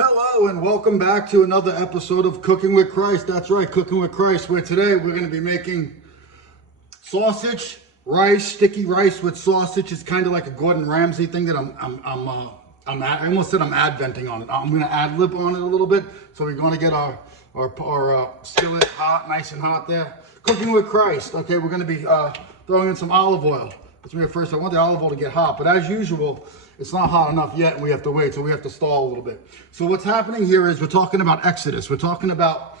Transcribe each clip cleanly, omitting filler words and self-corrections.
Hello and welcome back to another episode of Cooking with Christ. That's right, Cooking with Christ, where today we're going to be making sausage, rice, sticky rice with sausage. It's kind of like a Gordon Ramsay thing that I almost said I'm adventing on it. I'm going to ad-lib on it a little bit. So we're going to get our skillet hot, nice and hot there. Cooking with Christ. Okay, we're going to be throwing in some olive oil. First, I want the olive oil to get hot, but as usual, it's not hot enough yet, and we have to wait, so we have to stall a little bit. So what's happening here is we're talking about Exodus. We're talking about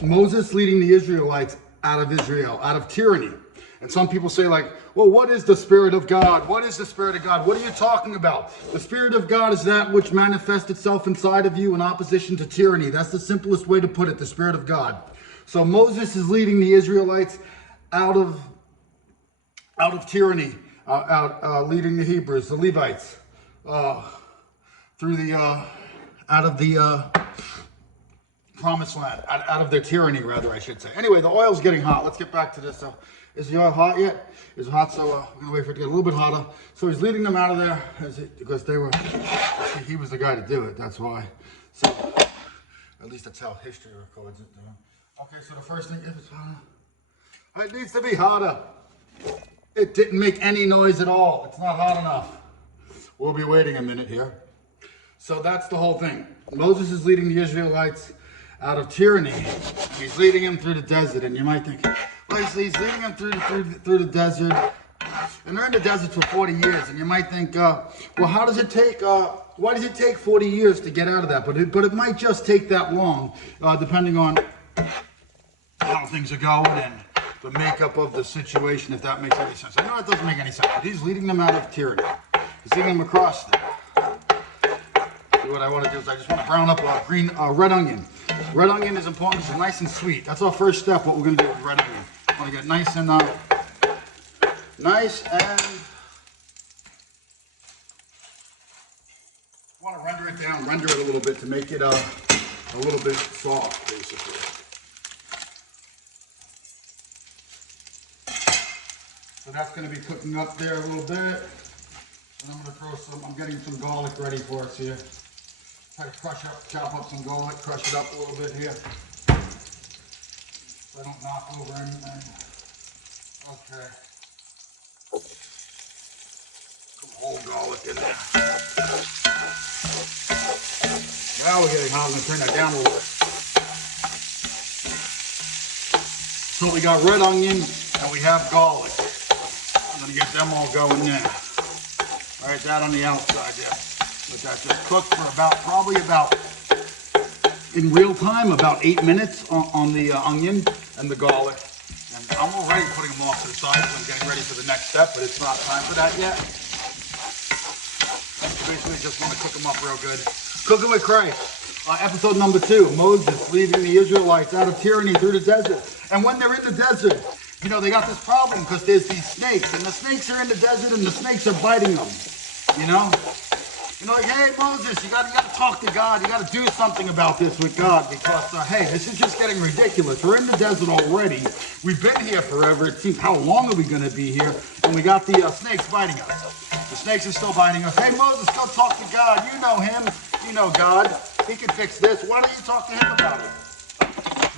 Moses leading the Israelites out of Israel, out of tyranny. And some people say like, well, what is the Spirit of God? What is the Spirit of God? What are you talking about? The Spirit of God is that which manifests itself inside of you in opposition to tyranny. That's the simplest way to put it, the Spirit of God. So Moses is leading the Israelites out of tyranny, leading the Hebrews, the Levites, through the out of the promised land, out of their tyranny, rather, I should say. Anyway, the oil's getting hot. Let's get back to this. Is the oil hot yet? It's hot, so we're gonna wait for it to get a little bit hotter. So he's leading them out of there because he was the guy to do it. That's why. So at least that's how history records it. Okay, so the first thing, if it's hotter, it needs to be hotter. It didn't make any noise at all. It's not hot enough. We'll be waiting a minute here. So that's the whole thing. Moses is leading the Israelites out of tyranny. He's leading them through the desert. And you might think, well, he's leading them through the desert. And they're in the desert for 40 years. And you might think, well, how does it take, why does it take 40 years to get out of that? But it might just take that long, depending on how things are going and the makeup of the situation, if that makes any sense. I know it doesn't make any sense, but he's leading them out of tyranny. He's leading them across there. See, what I want to do is I just want to brown up a red onion. Red onion is important because it's nice and sweet. That's our first step, what we're going to do with red onion. I want to get nice and I want to render it down, render it a little bit to make it a little bit soft, basically. So that's going to be cooking up there a little bit. And I'm going to I'm getting some garlic ready for us here. Try to chop up some garlic, crush it up a little bit here. So I don't knock over anything. Okay. Some whole garlic in there. Now we're getting hot. I'm going to turn that down a little bit. So we got red onion and we have garlic. I'm going to get them all going there. All right, that on the outside there. Let that just cook for probably about, in real time, about 8 minutes on the onion and the garlic. And I'm already putting them off to the side, so I'm getting ready for the next step, but it's not time for that yet. Basically, just want to cook them up real good. Cooking with Christ. Episode number 2, Moses leading the Israelites out of tyranny through the desert. And when they're in the desert, you know, they got this problem because there's these snakes, and the snakes are in the desert, and the snakes are biting them, you know? You know, like, hey, Moses, you got to talk to God. You got to do something about this with God because, hey, this is just getting ridiculous. We're in the desert already. We've been here forever. It seems, how long are we going to be here? And we got the snakes biting us. The snakes are still biting us. Hey, Moses, go talk to God. You know him. You know God. He can fix this. Why don't you talk to him about it?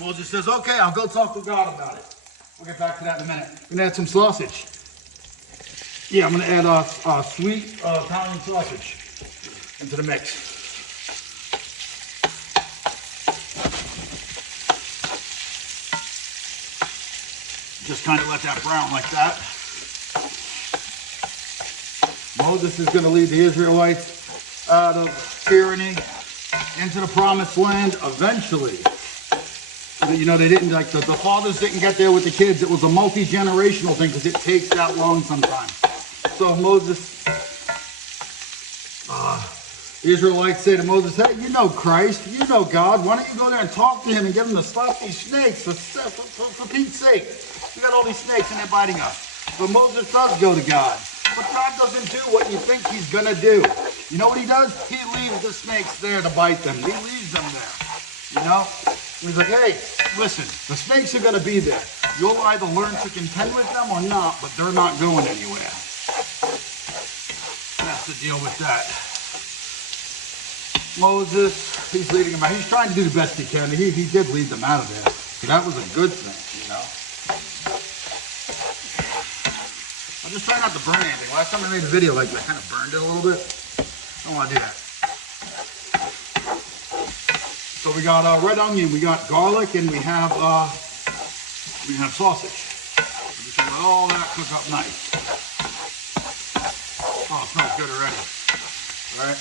Moses says, okay, I'll go talk to God about it. We'll get back to that in a minute. I'm going to add some sausage. Yeah, I'm going to add sweet Italian sausage into the mix. Just kind of let that brown like that. Moses is going to lead the Israelites out of tyranny into the promised land eventually. You know, they didn't, like, the fathers didn't get there with the kids. It was a multi-generational thing because it takes that long sometimes. So Moses, the Israelites say to Moses, hey, you know Christ, you know God. Why don't you go there and talk to him and get him to stop these snakes for Pete's sake? We got all these snakes and they're biting us. But Moses does go to God. But God doesn't do what you think he's going to do. You know what he does? He leaves the snakes there to bite them. He leaves them there, you know? He's like, hey, listen, the snakes are going to be there. You'll either learn to contend with them or not, but they're not going anywhere. That's the deal with that. Moses, he's leading them out. He's trying to do the best he can. He did lead them out of there. So that was a good thing, you know. I'm just trying not to burn anything. Last time I made a video, like, I kind of burned it a little bit. I don't want to do that. So we got red onion, we got garlic, and we have sausage. We're just gonna let all that cook up nice. Oh, it smells good already. All right.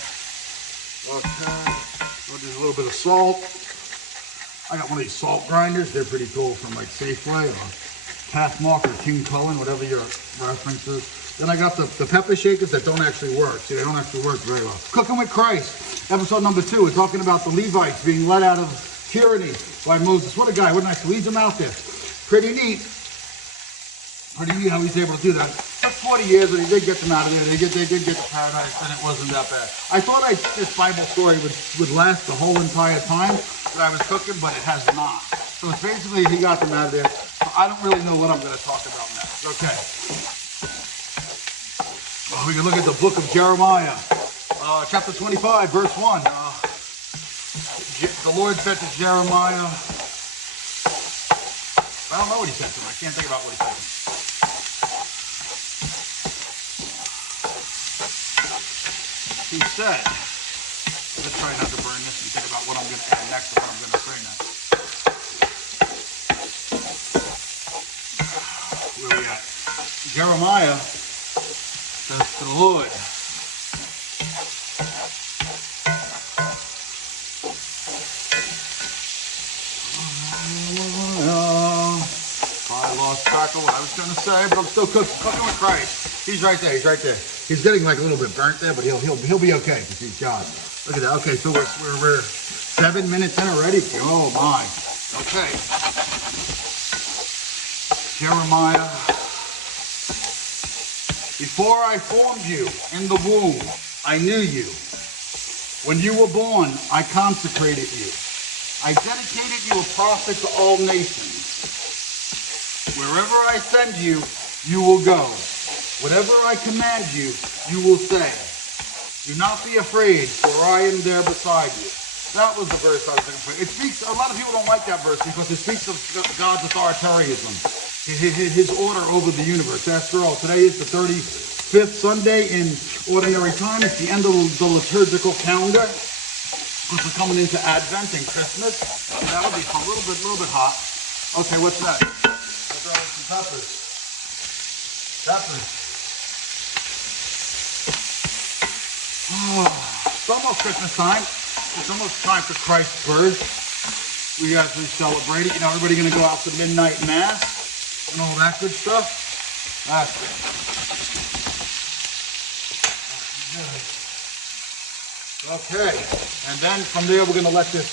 Okay. So just a little bit of salt. I got one of these salt grinders. They're pretty cool from like Safeway or Taskmark or King Cullen, whatever your reference is. Then I got the pepper shakers that don't actually work. See, they don't actually work very well. Cooking with Christ, episode number 2. We're talking about the Levites being led out of tyranny by Moses. What a guy. What a nice. Leads them out there. Pretty neat. Pretty neat how he's able to do that. Took 40 years, but he did get them out of there. They did get to paradise, and it wasn't that bad. I thought this Bible story would last the whole entire time that I was cooking, but it has not. So it's basically he got them out of there. So I don't really know what I'm going to talk about next. Okay. Well, we can look at the book of Jeremiah, chapter 25, verse 1. The Lord said to Jeremiah, I don't know what he said to him. I can't think about what he said to him. He said, let's try not to burn this and think about what I'm going to add next and what I'm going to say next. Where are we at? Jeremiah says to the Lord, I lost track of what I was going to say, but I'm still cooking with Christ. He's right there. He's right there. He's getting like a little bit burnt there, but he'll be okay because he's God. Look at that. Okay, so we're 7 minutes in already. Oh my. Okay. Jeremiah. Before I formed you in the womb, I knew you. When you were born, I consecrated you. I dedicated you a prophet to all nations. Wherever I send you, you will go. Whatever I command you, you will say. Do not be afraid, for I am there beside you. That was the verse I was looking for. It speaks, a lot of people don't like that verse because it speaks of God's authoritarianism, his order over the universe. After all, today is the 35th Sunday in Ordinary Time. It's the end of the liturgical calendar because we're coming into Advent and Christmas. That would be a little bit hot. Okay, what's that? Let's throw in some peppers. Peppers. Oh, it's almost Christmas time. It's almost time for Christ's birth. We actually celebrate it. You know, everybody going to go out to midnight mass and all that good stuff. That's good. Okay, and then from there we're going to let this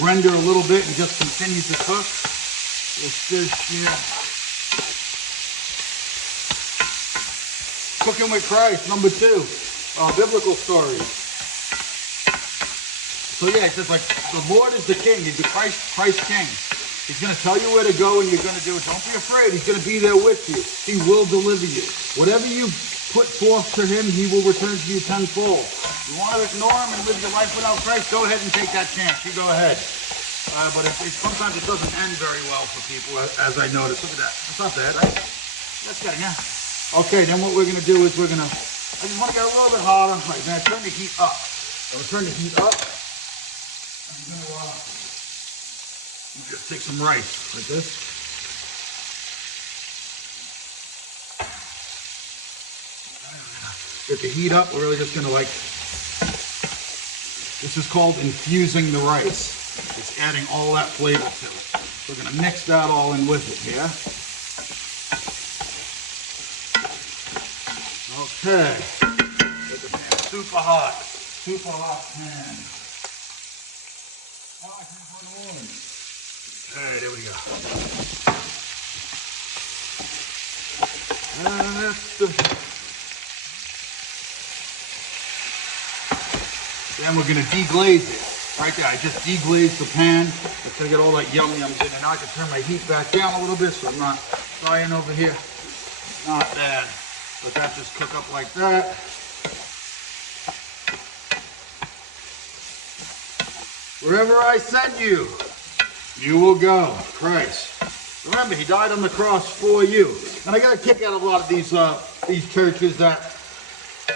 render a little bit and just continue to cook. It's this here. Cooking with Christ, number 2. Biblical stories. So yeah, it says like the Lord is the King. He's the Christ King. He's going to tell you where to go and you're going to do it. Don't be afraid. He's going to be there with you. He will deliver you. Whatever you put forth to him, he will return to you tenfold. You want to ignore him and live your life without Christ? Go ahead and take that chance. You go ahead. But sometimes it doesn't end very well for people, as I noticed. Look at that. That's not bad, right? That's good, yeah. Okay, then what we're going to do is I just want to get a little bit hotter. Right, then I turn the heat up. So we turn the heat up. I'm going to just take some rice like this. Get the heat up. We're really just going to this is called infusing the rice. It's adding all that flavor to it. We're going to mix that all in with it here. Okay. Get the pan super hot pan. Okay, there we go. And then we're going to deglaze it. Right there, I just deglazed the pan. It's going to get all that yum-yums in. And now I can turn my heat back down a little bit so I'm not frying over here. Not bad. Let that just cook up like that. Wherever I send you, you will go. Christ. Remember, he died on the cross for you. And I got a kick out of a lot of these churches that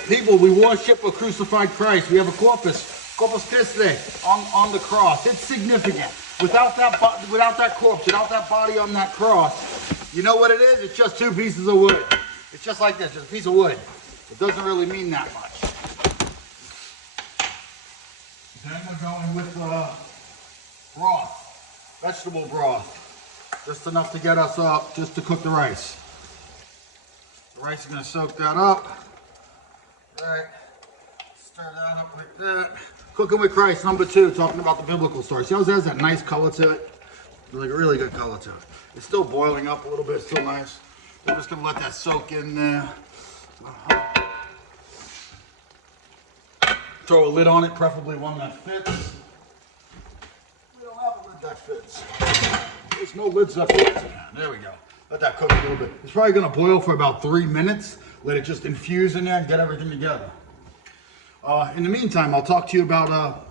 people, we worship a crucified Christ. We have a Corpus Christi on the cross. It's significant. Without that corpse, without that body on that cross, you know what it is? It's just two pieces of wood. It's just like this, just a piece of wood. It doesn't really mean that much. Then we're going with broth, vegetable broth. Just enough to get us up, just to cook the rice. The rice is going to soak that up. Right. Stir that up like that. Cooking with Christ, number 2, talking about the biblical story. See how it has that nice color to it? Like a really good color to it. It's still boiling up a little bit, it's still nice. I'm just going to let that soak in there. Throw a lid on it, preferably one that fits. We don't have a lid that fits. There's no lids that fit. There we go. Let that cook a little bit. It's probably going to boil for about 3 minutes. Let it just infuse in there and get everything together. In the meantime, I'll talk to you about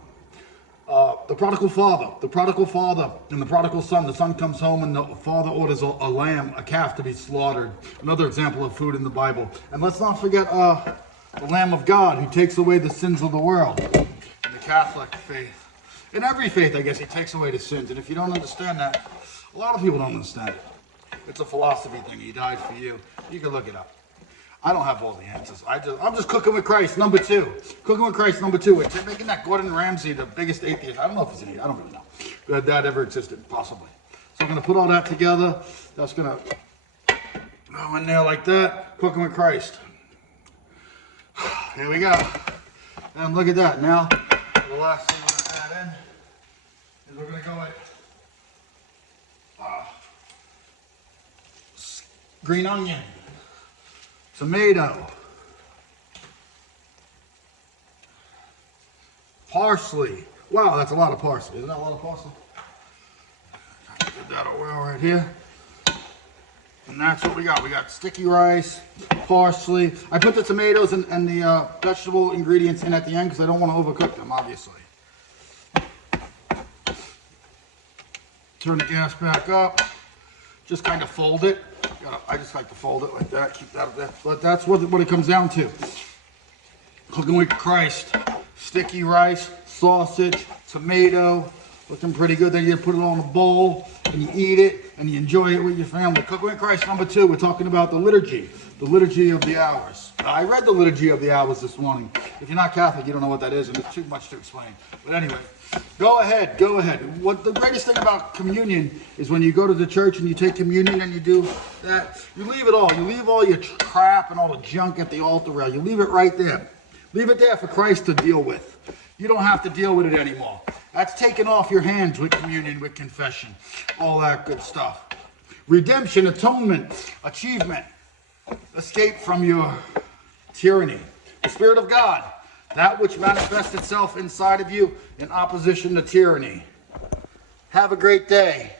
the prodigal father. The prodigal father and the prodigal son. The son comes home and the father orders a lamb, a calf to be slaughtered. Another example of food in the Bible. And let's not forget the Lamb of God who takes away the sins of the world. In the Catholic faith. In every faith, I guess, he takes away the sins. And if you don't understand that, a lot of people don't understand it. It's a philosophy thing. He died for you. You can look it up. I don't have all the answers. I'm just cooking with Christ, number 2. Cooking with Christ, number 2. It's making that Gordon Ramsay the biggest atheist. I don't know if he's an atheist. I don't really know. But that ever existed, possibly. So I'm going to put all that together. That's going to go in there like that. Cooking with Christ. Here we go. And look at that. Now, the last thing we're going to add in is we're going to go with green onion, tomato, parsley. Wow, that's a lot of parsley. Isn't that a lot of parsley? Get that oil right here. And that's what we got. We got sticky rice, parsley. I put the tomatoes and the vegetable ingredients in at the end because I don't want to overcook them, obviously. Turn the gas back up. Just kind of fold it. I just like to fold it like that, keep that up there. But that's what it comes down to. Cooking with Christ. Sticky rice, sausage, tomato, looking pretty good. Then you put it on a bowl and you eat it and you enjoy it with your family. Cooking with Christ, number 2, we're talking about the liturgy of the hours. I read the liturgy of the hours this morning. If you're not Catholic, you don't know what that is, and it's too much to explain. But anyway, go ahead. What the greatest thing about communion is when you go to the church and you take communion and you do that, you leave it all. You leave all your crap and all the junk at the altar rail. You leave it right there. Leave it there for Christ to deal with. You don't have to deal with it anymore. That's taken off your hands with communion, with confession, all that good stuff. Redemption, atonement, achievement, escape from your tyranny. The Spirit of God, that which manifests itself inside of you in opposition to tyranny. Have a great day.